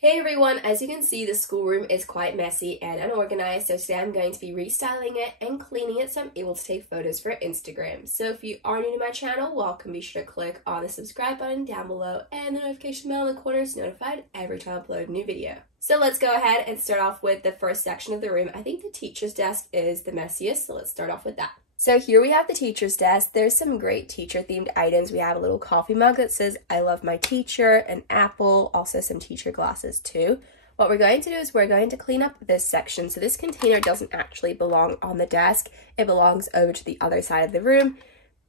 Hey everyone, as you can see, the schoolroom is quite messy and unorganized, so today I'm going to be restyling it and cleaning it so I'm able to take photos for Instagram. So if you are new to my channel, welcome. Be sure to click on the subscribe button down below and the notification bell in the corner is notified every time I upload a new video. So let's go ahead and start off with the first section of the room. I think the teacher's desk is the messiest, so let's start off with that. So here we have the teacher's desk. There's some great teacher-themed items. We have a little coffee mug that says, "I love my teacher," an apple, also some teacher glasses too. What we're going to do is we're going to clean up this section. So this container doesn't actually belong on the desk. It belongs over to the other side of the room,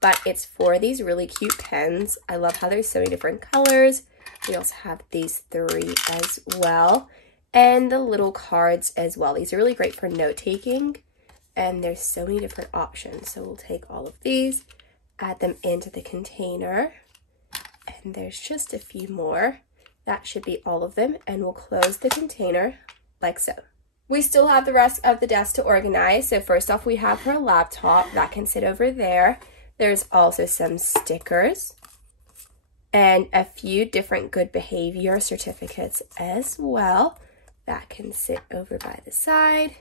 but it's for these really cute pens. I love how there's so many different colors. We also have these three as well, and the little cards as well. These are really great for note-taking. And there's so many different options. So we'll take all of these, add them into the container. And there's just a few more. That should be all of them. And we'll close the container like so. We still have the rest of the desk to organize. So first off, we have her laptop that can sit over there. There's also some stickers and a few different good behavior certificates as well. That can sit over by the side.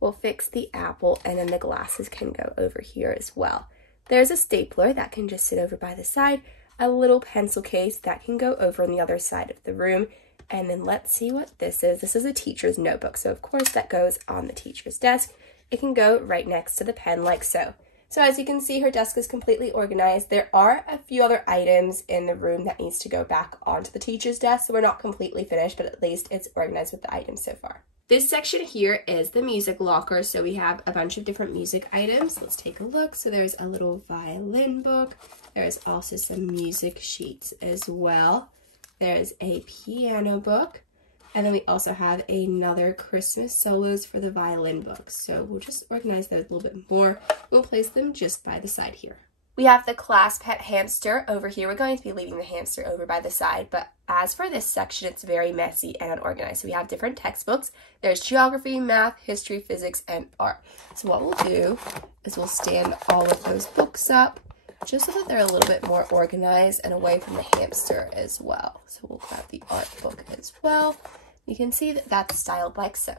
We'll fix the apple, and then the glasses can go over here as well. There's a stapler that can just sit over by the side, a little pencil case that can go over on the other side of the room, and then let's see what this is. This is a teacher's notebook, so of course that goes on the teacher's desk. It can go right next to the pen like so. So as you can see, her desk is completely organized. There are a few other items in the room that needs to go back onto the teacher's desk, so we're not completely finished, but at least it's organized with the items so far. This section here is the music locker, so we have a bunch of different music items. Let's take a look. So there's a little violin book. There's also some music sheets as well. There's a piano book. And then we also have another Christmas solos for the violin book. So we'll just organize those a little bit more. We'll place them just by the side here. We have the class pet hamster over here. We're going to be leaving the hamster over by the side, but as for this section, it's very messy and unorganized. So we have different textbooks. There's geography, math, history, physics, and art. So what we'll do is we'll stand all of those books up just so that they're a little bit more organized and away from the hamster as well. So we'll grab the art book as well. You can see that that's styled like so.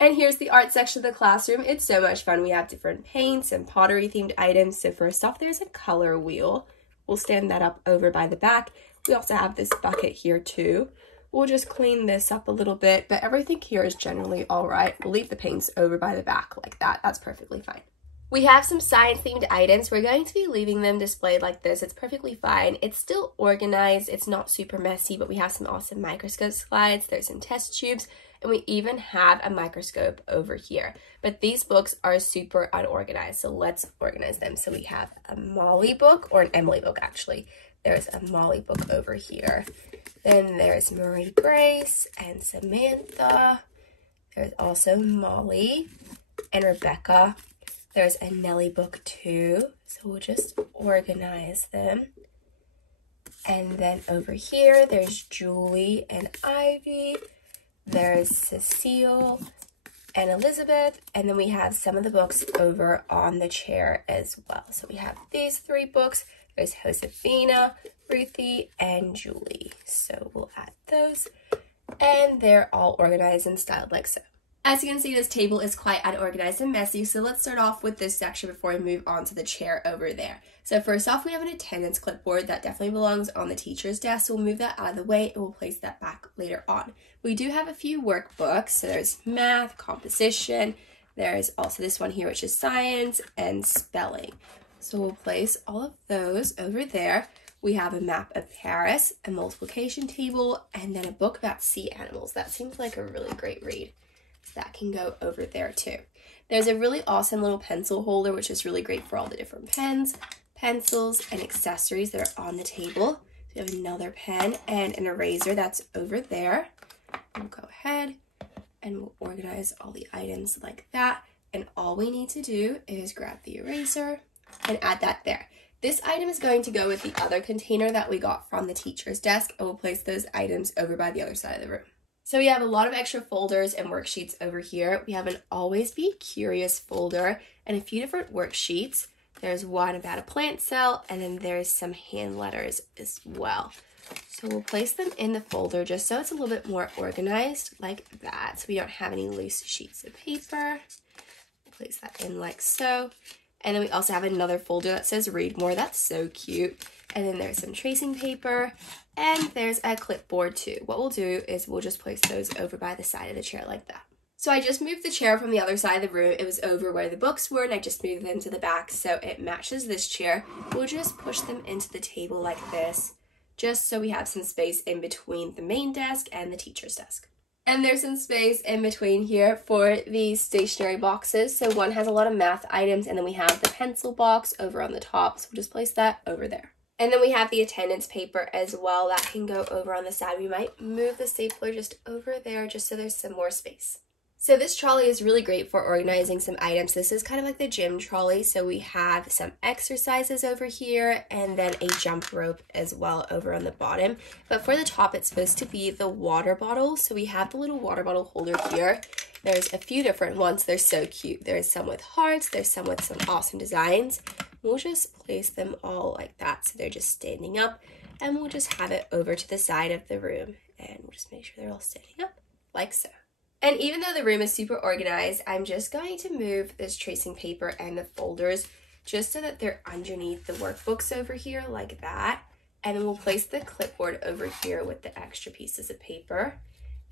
And here's the art section of the classroom. It's so much fun. We have different paints and pottery themed items. So first off, there's a color wheel. We'll stand that up over by the back. We also have this bucket here too. We'll just clean this up a little bit, but everything here is generally all right. We'll leave the paints over by the back like that. That's perfectly fine. We have some science themed items. We're going to be leaving them displayed like this. It's perfectly fine. It's still organized. It's not super messy, but we have some awesome microscope slides. There's some test tubes. And we even have a microscope over here. But these books are super unorganized, so let's organize them. So we have a Molly book, or an Emily book actually. There's a Molly book over here. Then there's Marie Grace and Samantha. There's also Molly and Rebecca. There's a Nellie book too. So we'll just organize them. And then over here, there's Julie and Ivy. There's Cecile and Elizabeth, and then we have some of the books over on the chair as well. So we have these three books. There's Josefina, Ruthie, and Julie. So we'll add those, and they're all organized and styled like so. As you can see, this table is quite unorganized and messy, so let's start off with this section before we move on to the chair over there. So first off, we have an attendance clipboard that definitely belongs on the teacher's desk, so we'll move that out of the way and we'll place that back later on. We do have a few workbooks, so there's math, composition, there's also this one here which is science and spelling. So we'll place all of those over there. We have a map of Paris, a multiplication table, and then a book about sea animals. That seems like a really great read. That can go over there too. There's a really awesome little pencil holder, which is really great for all the different pens, pencils, and accessories that are on the table. So we have another pen and an eraser that's over there. We'll go ahead and we'll organize all the items like that. And all we need to do is grab the eraser and add that there. This item is going to go with the other container that we got from the teacher's desk, and we'll place those items over by the other side of the room. So we have a lot of extra folders and worksheets over here. We have an Always Be Curious folder and a few different worksheets. There's one about a plant cell, and then there's some hand letters as well. So we'll place them in the folder just so it's a little bit more organized like that. So we don't have any loose sheets of paper. Place that in like so. And then we also have another folder that says read more. That's so cute. And then there's some tracing paper and there's a clipboard too. What we'll do is we'll just place those over by the side of the chair like that. So I just moved the chair from the other side of the room. It was over where the books were and I just moved them to the back so it matches this chair. We'll just push them into the table like this, just so we have some space in between the main desk and the teacher's desk. And there's some space in between here for the stationery boxes. So one has a lot of math items and then we have the pencil box over on the top. So we'll just place that over there. And then we have the attendance paper as well that can go over on the side. We might move the stapler just over there just so there's some more space. So this trolley is really great for organizing some items. This is kind of like the gym trolley. So we have some exercises over here and then a jump rope as well over on the bottom. But for the top, it's supposed to be the water bottle. So we have the little water bottle holder here. There's a few different ones. They're so cute. There's some with hearts. There's some with some awesome designs. We'll just place them all like that. So they're just standing up and we'll just have it over to the side of the room. And we'll just make sure they're all standing up like so. And even though the room is super organized, I'm just going to move this tracing paper and the folders just so that they're underneath the workbooks over here like that. And then we'll place the clipboard over here with the extra pieces of paper.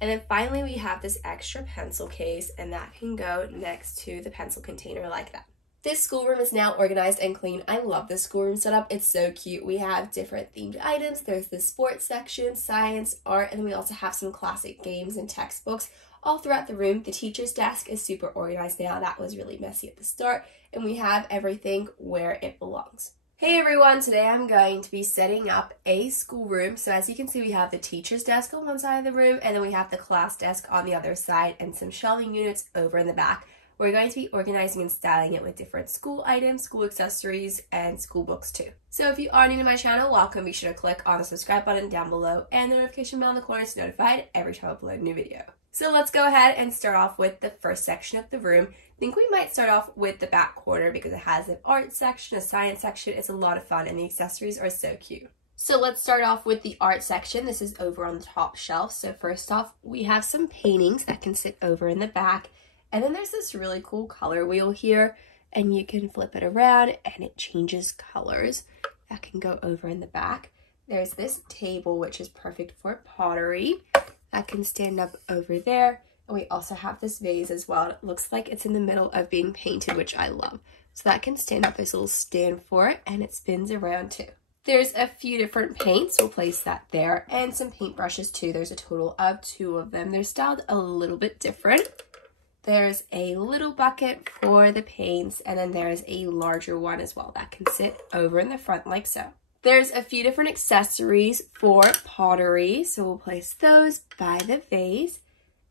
And then finally we have this extra pencil case and that can go next to the pencil container like that. This schoolroom is now organized and clean. I love this schoolroom setup. It's so cute. We have different themed items. There's the sports section, science, art, and then we also have some classic games and textbooks all throughout the room. The teacher's desk is super organized now. That was really messy at the start, and we have everything where it belongs. Hey everyone, today I'm going to be setting up a schoolroom. So as you can see, we have the teacher's desk on one side of the room, and then we have the class desk on the other side, and some shelving units over in the back. We're going to be organizing and styling it with different school items, school accessories, and school books too. So if you are new to my channel, welcome. Be sure to click on the subscribe button down below and the notification bell in the corner to be notified every time I upload a new video. So let's go ahead and start off with the first section of the room. I think we might start off with the back corner because it has an art section, a science section. It's a lot of fun and the accessories are so cute. So let's start off with the art section. This is over on the top shelf. So first off, we have some paintings that can sit over in the back. And then there's this really cool color wheel here, and you can flip it around and it changes colors. That can go over in the back. There's this table, which is perfect for pottery. That can stand up over there. And we also have this vase as well. It looks like it's in the middle of being painted, which I love. So that can stand up. There's a little stand for it, and it spins around too. There's a few different paints. We'll place that there, and some paintbrushes too. There's a total of 2 of them. They're styled a little bit different. There's a little bucket for the paints, and then there's a larger one as well that can sit over in the front like so. There's a few different accessories for pottery, so we'll place those by the vase.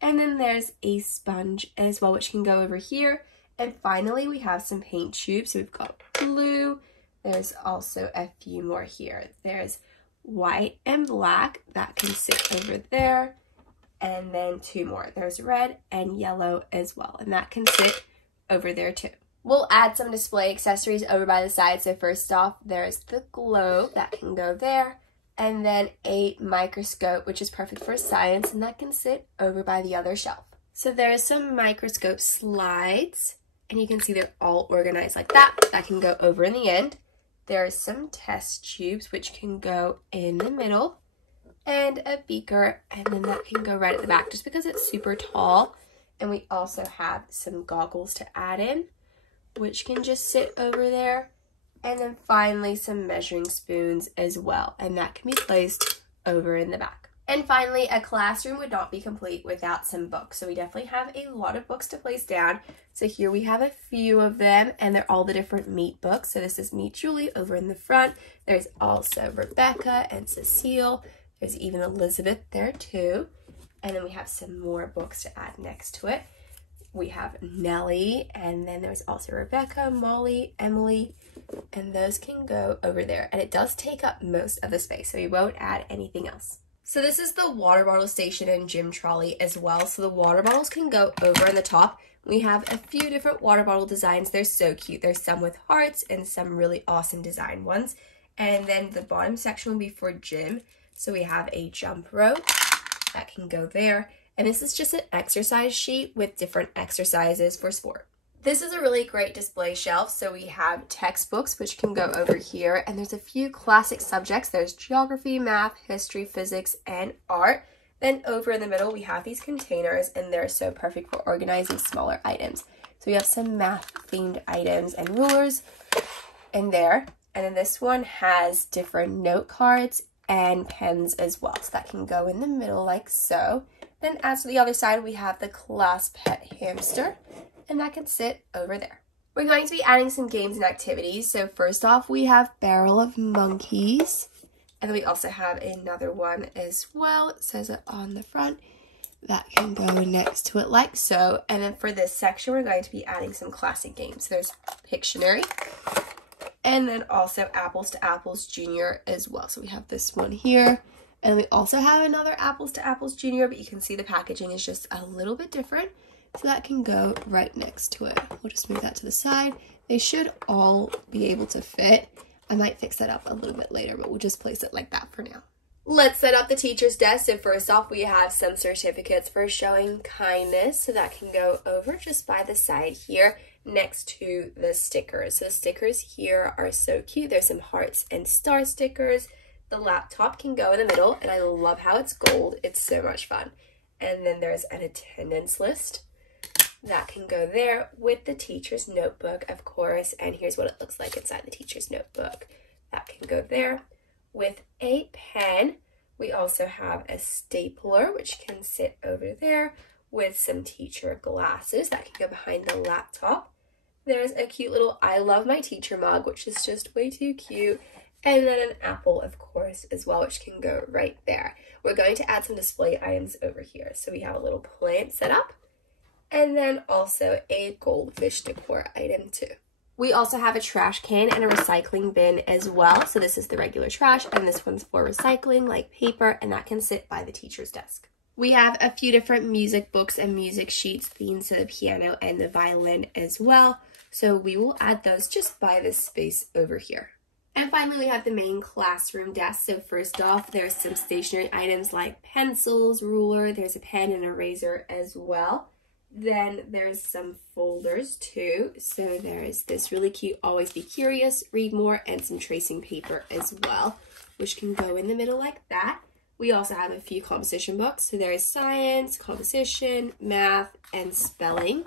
And then there's a sponge as well, which can go over here. And finally, we have some paint tubes. So we've got blue. There's also a few more here. There's white and black that can sit over there. And then 2 more. There's red and yellow as well, and that can sit over there too. We'll add some display accessories over by the side. So first off, there's the globe that can go there, and then a microscope, which is perfect for science, and that can sit over by the other shelf. So there's some microscope slides, and you can see they're all organized like that. That can go over in the end. There's some test tubes, which can go in the middle, and a beaker, and then that can go right at the back just because it's super tall. And we also have some goggles to add in, which can just sit over there. And then finally some measuring spoons as well, and that can be placed over in the back. And finally, a classroom would not be complete without some books. So we definitely have a lot of books to place down. So here we have a few of them, and they're all the different Meet books. So this is Meet Julie over in the front. There's also Rebecca and Cecile. There's even Elizabeth there too. And then we have some more books to add next to it. We have Nellie, and then there's also Rebecca, Molly, Emily, and those can go over there. And it does take up most of the space, so we won't add anything else. So this is the water bottle station and gym trolley as well. So the water bottles can go over on the top. We have a few different water bottle designs. They're so cute. There's some with hearts and some really awesome design ones. And then the bottom section will be for gym. So we have a jump rope that can go there. And this is just an exercise sheet with different exercises for sport. This is a really great display shelf. So we have textbooks, which can go over here. And there's a few classic subjects. There's geography, math, history, physics, and art. Then over in the middle, we have these containers, and they're so perfect for organizing smaller items. So we have some math-themed items and rulers in there. And then this one has different note cards and pens as well. So that can go in the middle like so. Then as to the other side, we have the class pet hamster, and that can sit over there. We're going to be adding some games and activities. So first off, we have Barrel of Monkeys. And then we also have another one as well. It says it on the front. That can go next to it like so. And then for this section, we're going to be adding some classic games. So there's Pictionary. And then also Apples to Apples Junior as well. So we have this one here. And we also have another Apples to Apples Junior, but you can see the packaging is just a little bit different. So that can go right next to it. We'll just move that to the side. They should all be able to fit. I might fix that up a little bit later, but we'll just place it like that for now. Let's set up the teacher's desk. So first off, we have some certificates for showing kindness. So that can go over just by the side here next to the stickers. So the stickers here are so cute. There's some hearts and star stickers. The laptop can go in the middle, and I love how it's gold. It's so much fun. And then there's an attendance list. That can go there with the teacher's notebook, of course, and here's what it looks like inside the teacher's notebook. That can go there with a pen. We also have a stapler, which can sit over there with some teacher glasses. That can go behind the laptop. There's a cute little I love my teacher mug, which is just way too cute. And then an apple, of course, as well, which can go right there. We're going to add some display items over here. So we have a little plant set up. And then also a goldfish decor item too. We also have a trash can and a recycling bin as well. So this is the regular trash, and this one's for recycling like paper, and that can sit by the teacher's desk. We have a few different music books and music sheets themed to the piano and the violin as well. So we will add those just by this space over here. And finally, we have the main classroom desk. So first off, there's some stationery items like pencils, ruler, there's a pen and eraser as well. Then there's some folders too. So there's this really cute Always Be Curious, Read More, and some tracing paper as well, which can go in the middle like that. We also have a few composition books. So there's science, composition, math, and spelling.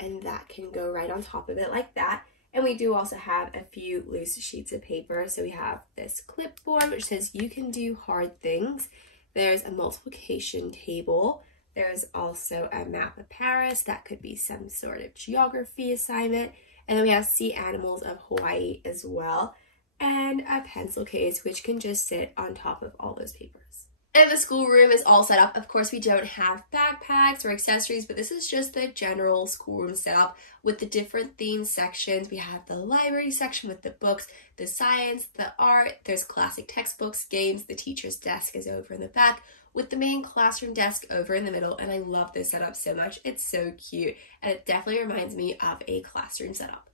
And that can go right on top of it like that. And we do also have a few loose sheets of paper. So we have this clipboard, which says you can do hard things. There's a multiplication table. There's also a map of Paris. That could be some sort of geography assignment. And then we have sea animals of Hawaii as well. And a pencil case, which can just sit on top of all those papers. And the schoolroom is all set up. Of course, we don't have backpacks or accessories, but this is just the general schoolroom setup with the different themed sections. We have the library section with the books, the science, the art. There's classic textbooks, games. The teacher's desk is over in the back with the main classroom desk over in the middle. And I love this setup so much. It's so cute. And it definitely reminds me of a classroom setup.